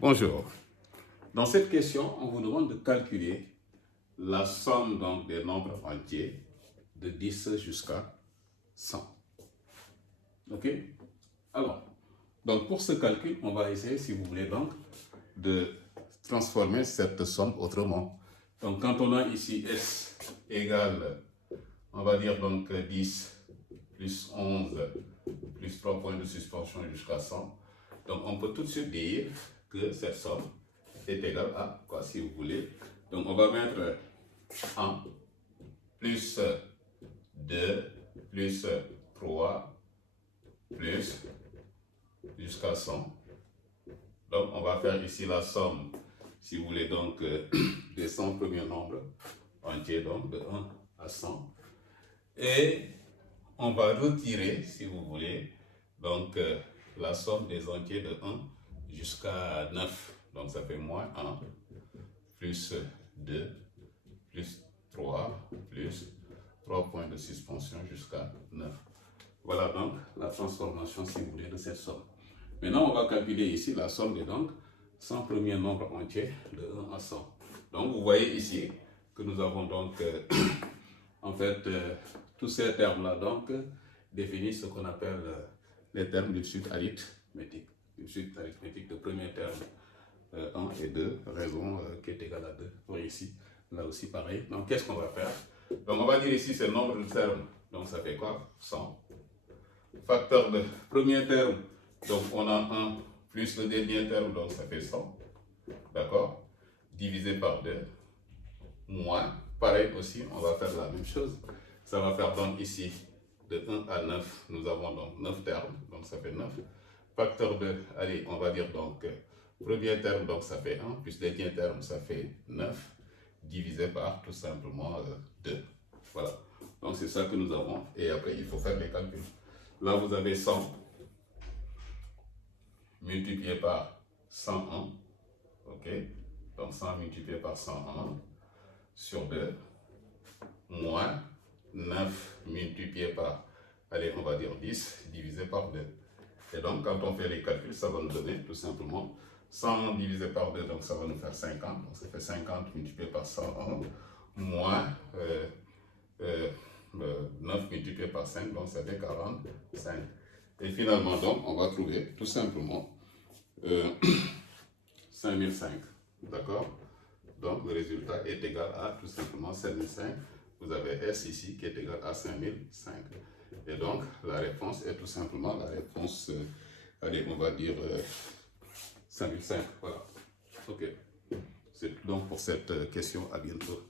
Bonjour. Dans cette question, on vous demande de calculer la somme donc, des nombres entiers de 10 jusqu'à 100. Ok? Alors, donc pour ce calcul, on va essayer, si vous voulez, donc, de transformer cette somme autrement. Donc, quand on a ici S égale, on va dire donc 10 plus 11 plus 3 points de suspension jusqu'à 100. Donc, on peut tout de suite dire que cette somme est égale à quoi, si vous voulez. Donc, on va mettre 1 plus 2 plus 3 plus jusqu'à 100. Donc, on va faire ici la somme, si vous voulez, donc des 100 premiers nombres entiers, donc de 1 à 100. Et on va retirer, si vous voulez, donc la somme des entiers de 1 jusqu'à 9. Donc, ça fait moins 1 plus 2 plus 3 plus 3 points de suspension jusqu'à 9. Voilà donc la transformation, si vous voulez, de cette somme. Maintenant, on va calculer ici la somme des donc 100 premiers nombres entiers de 1 à 100. Donc, vous voyez ici que nous avons donc, en fait, tous ces termes-là donc définissent ce qu'on appelle les termes d'une suite arithmétique. Une suite arithmétique de premier terme 1 et 2, raison qui est égale à 2. Pour ici, là aussi pareil. Donc, qu'est-ce qu'on va faire? Donc, on va dire ici, c'est le nombre de termes. Donc, ça fait quoi? 100. Facteur de premier terme, donc on a 1 plus le dernier terme, donc ça fait 100. D'accord? Divisé par 2. Moins, pareil aussi, on va faire la même chose. Ça va faire donc ici, de 1 à 9, nous avons donc 9 termes, donc ça fait 9. Facteur de, allez, on va dire donc, premier terme, donc ça fait 1, plus dernier terme, ça fait 9, divisé par tout simplement 2. Voilà. Donc c'est ça que nous avons, et après il faut faire les calculs. Là vous avez 100 multiplié par 101, ok? Donc 100 multiplié par 101 sur 2, moins 9 multiplié par, allez, on va dire 10, divisé par 2. Et donc, quand on fait les calculs, ça va nous donner tout simplement 100 divisé par 2, donc ça va nous faire 50. Donc, ça fait 50 multiplié par 101, moins 9 multiplié par 5, donc ça fait 45. Et finalement, donc, on va trouver tout simplement 5005. D'accord? Donc, le résultat est égal à tout simplement 5005. Vous avez S ici qui est égal à 5005. Et donc, la réponse est tout simplement la réponse, allez, on va dire 5005. Voilà. OK. C'est donc pour cette question. À bientôt.